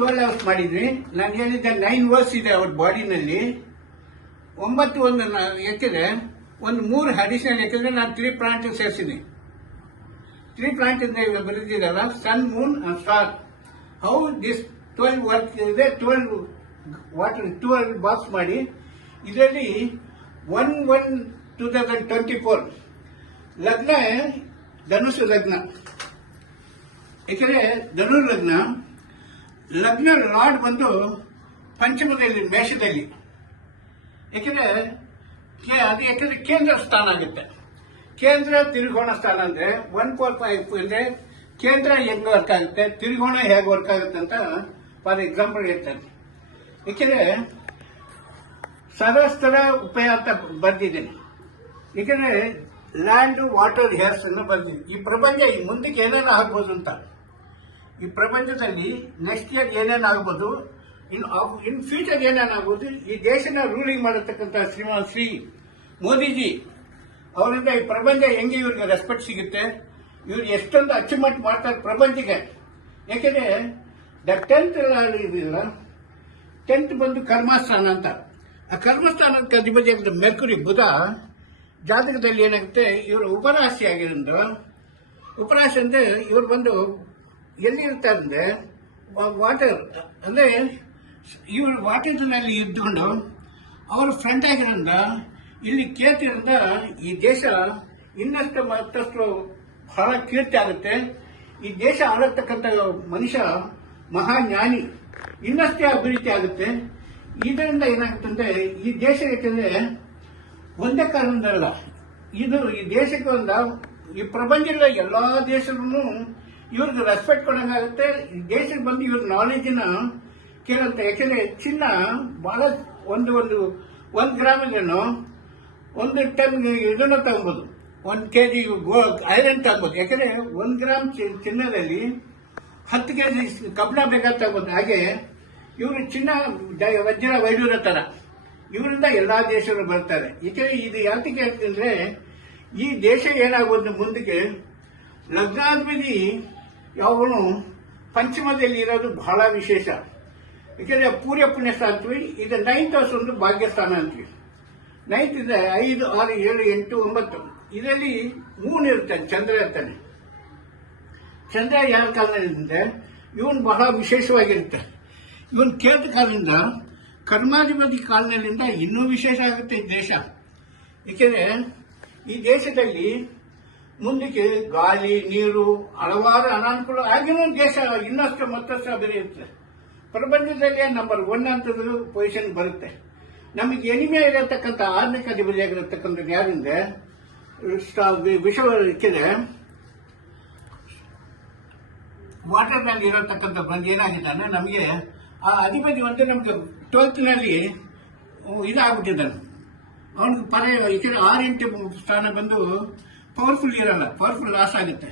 12 hours ಮಾಡಿದ್ವಿ. ನಾನು ಹೇಳಿದ್ದೆ 9 ಅವರ್ಸ್ ಇದೆ ಅವ್ರ ಬಾಡಿನಲ್ಲಿ. 9 ಎಕ್ಕಿದ್ರೆ ಒಂದು 3 ಅಡಿಷನಲ್ ಎಕ್ಕಿದ್ರೆ ನಾನು 3 ಪ್ಲಾಂಟ್ ಸೇರಿಸಿದ್ದೀನಿ. 3 ಪ್ಲಾಂಟ್ ಇಂದ ಬರೆದಿರಲ್ಲ sun, moon and star. How this 12 work ಇದೆ. 12 ಬಾಕ್ಸ್ ಮಾಡಿ ಇದರಲ್ಲಿ 1/1/2024 ಲಗ್ನ ಧನುಸು ಲಗ್ನ. ಯಾಕಂದ್ರೆ ಧನು ಲಗ್ನ ಲಾರ್ಡ್ ಬಂದು ಪಂಚಮದಲ್ಲಿ, ಮೇಷದಲ್ಲಿ. ಯಾಕಂದ್ರೆ ಅದು ಯಾಕಂದ್ರೆ ಕೇಂದ್ರ ಸ್ಥಾನ ಆಗುತ್ತೆ. ಕೇಂದ್ರ ತಿರುಗೋಣ ಸ್ಥಾನ ಅಂದ್ರೆ 1/4 ಅಂದ್ರೆ ಕೇಂದ್ರ ಹೆಂಗ್ ವರ್ಕ್ ಆಗುತ್ತೆ, ತಿರುಗೋಣ ಹೇಗೆ ವರ್ಕ್ ಆಗುತ್ತೆ ಅಂತ ಫಾರ್ ಎಕ್ಸಾಂಪಲ್ ಹೇಳ್ತಾರೆ. ಯಾಕಂದ್ರೆ ಸಹಸ್ರ ಉಪಾಯ ಅಂತ ಬರ್ದಿದ್ದೀನಿ. ಯಾಕಂದ್ರೆ ಲ್ಯಾಂಡ್, ವಾಟರ್, ಹೇರ್ಸ್ ಅನ್ನು ಬರ್ದಿದ್ದೀನಿ. ಈ ಪ್ರಪಂಚ ಈ ಮುಂದಕ್ಕೆ ಏನೇನು ಆಗ್ಬೋದು ಅಂತ, ಈ ಪ್ರಪಂಚದಲ್ಲಿ ನೆಕ್ಸ್ಟ್ ಇಯರ್ ಏನೇನು ಆಗ್ಬೋದು, ಇನ್ ಫ್ಯೂಚರ್ ಏನೇನಾಗ್ಬೋದು, ಈ ದೇಶನ ರೂಲಿಂಗ್ ಮಾಡತಕ್ಕಂಥ ಶ್ರೀ ಮೋದಿಜಿ ಅವರಿಂದ ಈ ಪ್ರಪಂಚ ಹೆಂಗೆ ಇವ್ರಿಗೆ ರೆಸ್ಪೆಕ್ಟ್ ಸಿಗುತ್ತೆ, ಇವ್ರು ಎಷ್ಟೊಂದು ಅಚೀವ್ಮೆಂಟ್ ಮಾಡ್ತಾರೆ ಪ್ರಪಂಚಕ್ಕೆ. ಯಾಕೆಂದ್ರೆ ದ 10th ಬಂದು ಕರ್ಮಸ್ಥಾನ ಅಂತ. ಆ ಕರ್ಮಸ್ಥಾನಕ್ಕೆ ಅಧಿಪತಿ ಮೆರ್ಕುರಿ ಬುಧ ಜಾತಕದಲ್ಲಿ ಏನಾಗುತ್ತೆ, ಇವರು ಉಪರಾಶಿ ಆಗಿರೋದು. ಉಪರಾಶಿ ಅಂದ್ರೆ ಇವರು ಬಂದು ಎಲ್ಲಿ ಇರ್ತಾರೆ ಅಂದ್ರೆ ವಾಟರ್ ಅಂದ್ರೆ ಇವರು ವಾಟರ್ನಲ್ಲಿ ಇದ್ದುಕೊಂಡು ಅವರು ಫ್ರೆಂಡ್ ಆಗಿರೋದ್ರಿಂದ ಇಲ್ಲಿ ಕೇತಿರೋದ್ರಿಂದ ಈ ದೇಶ ಇನ್ನಷ್ಟು ಮತ್ತಷ್ಟು ಬಹಳ ಕೀರ್ತಿ ಆಗುತ್ತೆ. ಈ ದೇಶ ಆಳತಕ್ಕಂಥ ಮನುಷ್ಯ ಮಹಾಜ್ಞಾನಿ, ಇನ್ನಷ್ಟೇ ಅಭಿವೃದ್ಧಿ ಆಗುತ್ತೆ. ಇದರಿಂದ ಏನಾಗುತ್ತೆ ಅಂದ್ರೆ ಈ ದೇಶ ಯಾಕೆಂದ್ರೆ ಒಂದೇ ಕಾರಣದಲ್ಲ, ಇದು ಈ ದೇಶಕ್ಕೆ ಈ ಪ್ರಪಂಚದ ಎಲ್ಲಾ ದೇಶಗಳನ್ನು ಇವ್ರಿಗೆ ರೆಸ್ಪೆಕ್ಟ್ ಕೊಡಂಗಾಗುತ್ತೆ. ಈ ದೇಶಕ್ಕೆ ಬಂದು ಇವ್ರ ನಾಲೆಜಿನ ಕೇಳಂತ. ಯಾಕೆಂದ್ರೆ ಚಿನ್ನ ಬಹಳ ಒಂದು ಗ್ರಾಮ್ ಇದ್ರೂ 1 ಟನ್ ಇದನ್ನ ತಗೊಬೋದು, 1 kg ಐರನ್ ತಗೊಬೋದು. ಯಾಕಂದ್ರೆ 1 ಗ್ರಾಮ್ ಚಿನ್ನದಲ್ಲಿ 10 kg ಕಬ್ಬಿಣ ಬೇಕಾದ ತಗೋಬೋದು. ಹಾಗೆ ಇವರು ಚಿನ್ನ, ವಜ್ರ, ವೈಡೂರ ತರ ಇವರಿಂದ ಎಲ್ಲಾ ದೇಶಗಳು ಬರ್ತಾರೆ. ಯಾಕೆಂದ್ರೆ ಇದು ಯಾತಕ್ಕೆ ಹೇಳ್ತಂದ್ರೆ ಈ ದೇಶ ಏನಾಗೋದು ಮುಂದಕ್ಕೆ ಲಗ್ನಾಧಿಪತಿ ಯಾವನು ಪಂಚಮದಲ್ಲಿ ಇರೋದು ಬಹಳ ವಿಶೇಷ. ಯಾಕೆಂದ್ರೆ ಪೂರ್ಯ ಪುಣ್ಯಸ್ಥಾನ ಅಂತೀವಿ. ಇದು 9th ಹೌಸ್ ಒಂದು ಭಾಗ್ಯಸ್ಥಾನ ಅಂತೀವಿ. 9th ಇದೆ 5, 6, 7, 8, 9. ಇದರಲ್ಲಿ ಮೂನ್ ಇರ್ತಾನೆ, ಚಂದ್ರ ಇರ್ತಾನೆ. ಚಂದ್ರ ಯಾವ ಕಾಲದಿಂದ ಇವನು ಬಹಳ ವಿಶೇಷವಾಗಿರುತ್ತೆ. ಇವನ್ ಕೇತ ಕಾಲದಿಂದ ಕರ್ಮಾಧಿಪತಿ ಕಾಲದಿಂದ ಇನ್ನೂ ವಿಶೇಷ ಆಗುತ್ತೆ ಈ ದೇಶ. ಏಕೆಂದ್ರೆ ಈ ದೇಶದಲ್ಲಿ ಮುಂದಕ್ಕೆ ಗಾಳಿ, ನೀರು, ಹಲವಾರು ಅನಾನುಕೂಲ ಆಗಿನೂ ದೇಶ ಇನ್ನಷ್ಟು ಮತ್ತಷ್ಟು ಬೆಳೆಯುತ್ತೆ. ಪ್ರಪಂಚದಲ್ಲೇ ನಂಬರ್ 1 ಅಂತದ್ದು ಪೊಸಿಷನ್ ಬರುತ್ತೆ. ನಮಗೆ ಎನಿಮೆ ಇರತಕ್ಕಂಥ 6ನೇ ಅಧಿಪತಿಯಾಗಿರತಕ್ಕಂಥದ್ದು ಯಾರಿಂದ ವಿಶ್ವ ಇಕ್ಕಿದೆ ವಾಟರ್ ನಲ್ಲಿ ಇರತಕ್ಕಂಥ ಬಂದು ಏನಾಗಿದೆ ಅಂದ್ರೆ ನಮಗೆ ಆ ಅಧಿಪತಿ ಒಂದು ನಮ್ಗೆ 12th ನಲ್ಲಿ ಇದಾಗ್ಬಿಟ್ಟಿದ್ದಾನೆ. ಅವನಿಗೆ ಯಾಕೆಂದ್ರೆ 6 ಸ್ಥಾನ ಬಂದು ಪವರ್ಫುಲ್ ಇರಲ್ಲ, ಪವರ್ಫುಲ್ ಲಾಸ್ ಆಗುತ್ತೆ.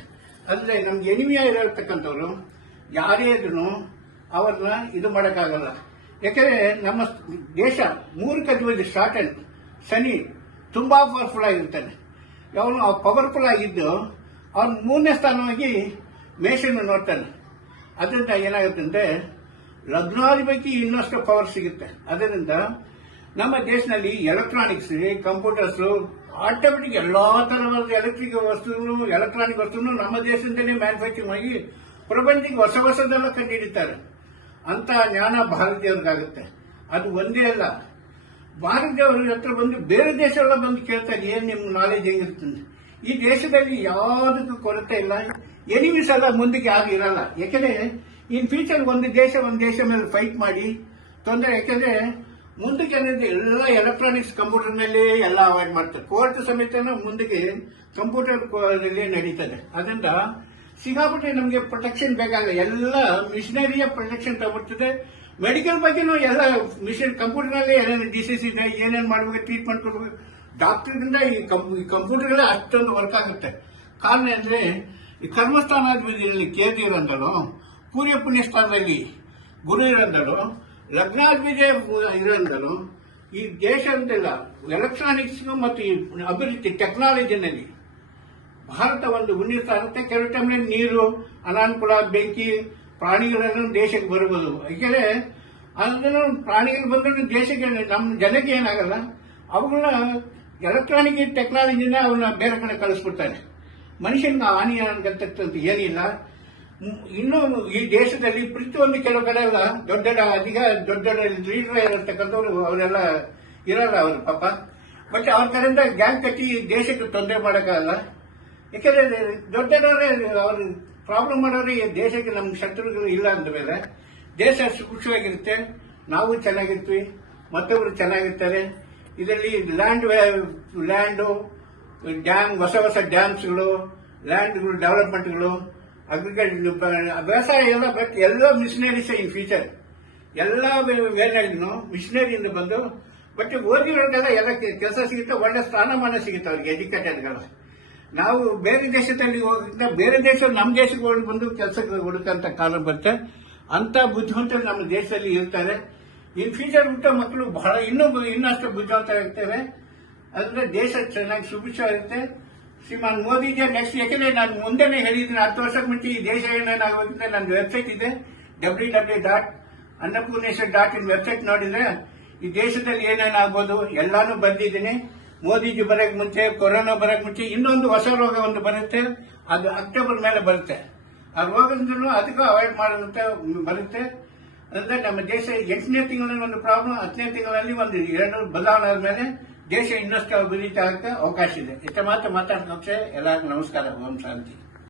ಅಂದ್ರೆ ನಮ್ಗೆ ಎನಿಮಿಯಾ ಇರತಕ್ಕಂಥವ್ರು ಯಾರೇ ಇದ್ರು ಅವ್ರನ್ನ ಇದು ಮಾಡೋಕ್ಕಾಗಲ್ಲ. ಯಾಕಂದ್ರೆ ನಮ್ಮ ದೇಶ 3ಕ್ಕೆ ಅಧಿಪತಿ ಸಾಟರ್ನ್, ಶನಿ ತುಂಬಾ ಪವರ್ಫುಲ್ ಆಗಿರ್ತಾನೆ. ಅವನು ಪವರ್ಫುಲ್ ಆಗಿದ್ದು ಅವನು 3ನೇ ಸ್ಥಾನವಾಗಿ ಮೇಷನ್ನು ನೋಡ್ತಾನೆ. ಅದರಿಂದ ಏನಾಗುತ್ತೆ ಅಂದ್ರೆ ಲಗ್ನಾಧಿಪತಿ ಇನ್ನಷ್ಟು ಪವರ್ ಸಿಗುತ್ತೆ. ಅದರಿಂದ ನಮ್ಮ ದೇಶದಲ್ಲಿ ಎಲೆಕ್ಟ್ರಾನಿಕ್ಸ್, ಕಂಪ್ಯೂಟರ್ಸ್, ಆಟೋಮೆಟಿಕ್ ಎಲ್ಲಾ ತರವಾದ ಎಲೆಕ್ಟ್ರಿಕ್ ವಸ್ತುಗಳು, ಎಲೆಕ್ಟ್ರಾನಿಕ್ ವಸ್ತುಗಳು ನಮ್ಮ ದೇಶದಿಂದಲೇ ಮ್ಯಾನುಫ್ಯಾಕ್ಚರಿಂಗ್ ಆಗಿ ಪ್ರಪಂಚಕ್ಕೆ ಹೊಸದೆಲ್ಲ ಕಂಡುಹಿಡಿತಾರೆ. ಅಂತ ಜ್ಞಾನ ಭಾರತೀಯರಿಗಾಗುತ್ತೆ. ಅದು ಒಂದೇ ಅಲ್ಲ, ಭಾರತೀಯವ್ರ ಹತ್ರ ಬಂದು ಬೇರೆ ದೇಶಗಳ ಬಂದು ಕೇಳ್ತಾರೆ, ಏನ್ ನಿಮ್ ನಾಲೆಜ್ ಹೆಂಗಿರ್ತದೆ. ಈ ದೇಶದಲ್ಲಿ ಯಾವುದಕ್ಕೂ ಕೊರತೆ ಇಲ್ಲ. ಎನಿಮೀಸ್ ಎಲ್ಲ ಮುಂದಕ್ಕೆ ಯಾರು ಇರಲ್ಲ. ಯಾಕಂದ್ರೆ ಇನ್ ಫ್ಯೂಚರ್ ಒಂದು ದೇಶ ಮೇಲೆ ಫೈಟ್ ಮಾಡಿ ತೊಂದರೆ. ಯಾಕಂದ್ರೆ ಮುಂದಕ್ಕೆ ಎಲ್ಲ ಎಲೆಕ್ಟ್ರಾನಿಕ್ಸ್ ಕಂಪ್ಯೂಟರ್ನಲ್ಲೇ ಎಲ್ಲ ಅವಾಯ್ಡ್ ಮಾಡ್ತಾರೆ. ಕೋರ್ಟ್ ಸಮೇತ ಮುಂದಕ್ಕೆ ಕಂಪ್ಯೂಟರ್ ನಡೀತದೆ. ಅದರಿಂದ ಸಿಕ್ಕಾಪಟ್ಟೆ ನಮಗೆ ಪ್ರೊಟೆಕ್ಷನ್ ಬೇಕಾಗಲ್ಲ. ಎಲ್ಲ ಮಿಷನರಿಯ ಪ್ರೊಟೆಕ್ಷನ್ ತಗೊಳ್ತದೆ. ಮೆಡಿಕಲ್ ಬಗ್ಗೆನೂ ಎಲ್ಲ ಮಿಷನ್ ಕಂಪ್ಯೂಟರ್ನಲ್ಲೇ ಏನೇನು ಡಿಸೀಸ್ ಇದೆ, ಏನೇನು ಮಾಡಬೇಕು, ಟ್ರೀಟ್ಮೆಂಟ್ ಕೊಡಬೇಕು, ಡಾಕ್ಟರ್ಗಿಂತ ಈ ಕಂಪ್ಯೂಟರ್ಗಳೇ ಅಷ್ಟೊಂದು ವರ್ಕ್ ಆಗುತ್ತೆ. ಕಾರಣ ಅಂದ್ರೆ ಈ ಕರ್ಮಸ್ಥಾನಾಧಿಪತಿಯಲ್ಲಿ ಕೇತು ಇರೋಂಥದ್ದು, ಪೂರ್ಯ ಪುಣ್ಯ ಸ್ಥಾನದಲ್ಲಿ ಗುರು ಇರೋಂಥದ್ದು, ಲಗ್ನಾಧಿಪತಿ ಇರೋಂಥದ್ದು, ಈ ದೇಶ ಅಂತೆಲ್ಲ ಎಲೆಕ್ಟ್ರಾನಿಕ್ಸ್ ಮತ್ತು ಈ ಅಭಿವೃದ್ಧಿ ಟೆಕ್ನಾಲಜಿನಲ್ಲಿ ಭಾರತ ಒಂದು ಉನ್ನತ ಆಗುತ್ತೆ. ಕೆಲವು ಟೈಮ್ನಲ್ಲಿ ನೀರು, ಅನಾನುಕೂಲ, ಬೆಂಕಿ, ಪ್ರಾಣಿಗಳೆಲ್ಲ ದೇಶಕ್ಕೆ ಬರ್ಬೋದು. ಯಾಕೆಂದ್ರೆ ಅದನ್ನು ಪ್ರಾಣಿಗಳು ಬಂದ್ರೆ ದೇಶಕ್ಕೆ ನಮ್ಮ ಜನಕ್ಕೆ ಏನಾಗಲ್ಲ, ಅವುಗಳನ್ನ ಎಲೆಕ್ಟ್ರಾನಿಕ್ ಟೆಕ್ನಾಲಜಿನ ಅವನ್ನ ಬೇರೆ ಕಡೆ ಕಳಿಸ್ಬಿಡ್ತಾರೆ. ಮನುಷ್ಯನಿಗೆ ಹಾನಿ ಆಗಂತಕ್ಕಂಥ ಏನಿಲ್ಲ. ಇನ್ನು ಈ ದೇಶದಲ್ಲಿ ಪ್ರತಿಯೊಂದು ಕೆಲವು ಕಡೆ ಎಲ್ಲ ದೊಡ್ಡ ದೊಡ್ಡ ಲೀಡರ್ ಇರತಕ್ಕಂಥವ್ರು ಅವರೆಲ್ಲ ಇರಲ್ಲ ಅವರು ಪಾಪ. ಬಟ್ ಅವ್ರ ಕಡೆಯಿಂದ ಗ್ಯಾಂಗ್ ಕಟ್ಟಿ ದೇಶಕ್ಕೆ ತೊಂದರೆ ಮಾಡೋಕ್ಕಾಗಲ್ಲ. ಯಾಕಂದ್ರೆ ದೊಡ್ಡವರೇ ಅವ್ರು ಪ್ರಾಬ್ಲಮ್ ಮಾಡೋರು ದೇಶಕ್ಕೆ ನಮ್ಮ ಶತ್ರುಗಳು ಇಲ್ಲ ಅಂದ ಮೇಲೆ ದೇಶ ಸುಖವಾಗಿರುತ್ತೆ, ನಾವು ಚೆನ್ನಾಗಿರ್ತೀವಿ, ಮತ್ತೊಬ್ರು ಚೆನ್ನಾಗಿರ್ತಾರೆ. ಇದರಲ್ಲಿ ಲ್ಯಾಂಡು ಡ್ಯಾಮ್, ಹೊಸ ಡ್ಯಾಮ್ಸ್ಗಳು, ಲ್ಯಾಂಡ್ಗಳು, ಡೆವಲಪ್ಮೆಂಟ್ಗಳು, ಅಗ್ರಿಕಲ್ಚರ್, ವ್ಯವಸಾಯ ಎಲ್ಲ. ಬಟ್ ಎಲ್ಲ ಮಿಷನರೀಸ್ ಇನ್ ಫ್ಯೂಚರ್ ಎಲ್ಲ ವೇರಿಯಾಗಿನೂ ಮಿಷನರಿಯಿಂದ ಬಂದು. ಬಟ್ ಓದಿರೋರಿಗೆಲ್ಲ ಎಲ್ಲ ಕೆಲಸ ಸಿಗುತ್ತೆ, ಒಳ್ಳೆ ಸ್ಥಾನಮಾನ ಸಿಗುತ್ತೆ ಅವ್ರಿಗೆ, ಎಜುಕೇಟೆಡ್ಗಳು. ನಾವು ಬೇರೆ ದೇಶದಲ್ಲಿ ಹೋಗೋದ್ರಿಂದ ಬೇರೆ ದೇಶ ನಮ್ಮ ದೇಶಕ್ಕೆ ಬಂದು ಕೆಲಸಕ್ಕೆ ಹುಡುಕಂತ ಕಾಲ ಬರುತ್ತೆ. ಅಂತ ಬುದ್ಧಿವಂತರು ನಮ್ಮ ದೇಶದಲ್ಲಿ ಇರ್ತಾರೆ. ಇನ್ ಫ್ಯೂಚರ್ ಹುಟ್ಟೋ ಮಕ್ಕಳು ಬಹಳ ಇನ್ನಷ್ಟು ಬುದ್ಧಿವಂತ ಇರ್ತೇವೆ. ಅಂದ್ರೆ ದೇಶ ಚೆನ್ನಾಗಿ ಸುಭಿಕ್ಷವಾಗಿರುತ್ತೆ. ಶ್ರೀಮಾನ್ ಮೋದಿಜಿ ನೆಕ್ಸ್ಟ್, ಯಾಕೆಂದ್ರೆ ನಾನು ಮುಂದೆನೇ ಹೇಳಿದ್ದೀನಿ 10 ವರ್ಷಕ್ಕೆ ಮುಂಚೆ ಈ ದೇಶ ಏನೇನಾಗಬೇಕಂತ ನನ್ನ ವೆಬ್ಸೈಟ್ ಇದೆ, www.annapurneshwar.in ವೆಬ್ಸೈಟ್ ನೋಡಿದ್ರೆ ಈ ದೇಶದಲ್ಲಿ ಏನೇನಾಗ್ಬೋದು ಎಲ್ಲಾನು ಬಂದಿದ್ದೀನಿ. ಮೋದಿಜಿ ಬರಕ್ ಮುಂಚೆ, ಕೊರೋನಾ ಬರಕ್ ಮುಂಚೆ ಇನ್ನೊಂದು ಹೊಸ ರೋಗ ಒಂದು ಬರುತ್ತೆ, ಅದು ಅಕ್ಟೋಬರ್ ಮೇಲೆ ಬರುತ್ತೆ. ಆ ರೋಗದಿಂದಲೂ ಅದಕ್ಕೂ ಅವಾಯ್ಡ್ ಮಾಡೋದಂತ ಬರುತ್ತೆ. ಅಂದ್ರೆ ನಮ್ಮ ದೇಶ 8ನೇ ತಿಂಗಳಲ್ಲಿ ಒಂದು ಪ್ರಾಬ್ಲಮ್, 10ನೇ ತಿಂಗಳಲ್ಲಿ ಒಂದು 2 ಬದಲಾವಣೆ ಆದ್ಮೇಲೆ ದೇಶ ಇನ್ನಷ್ಟು ಅಭಿವೃದ್ಧಿ ಆಗಕ್ಕೆ ಅವಕಾಶ ಇದೆ. ಇಷ್ಟ ಮಾತ್ರ ಮಾತಾಡ್ಕೊಂಡ್ರೆ ಎಲ್ಲರಿಗೂ ನಮಸ್ಕಾರ. ಓಂ ಶಾಂತಿ.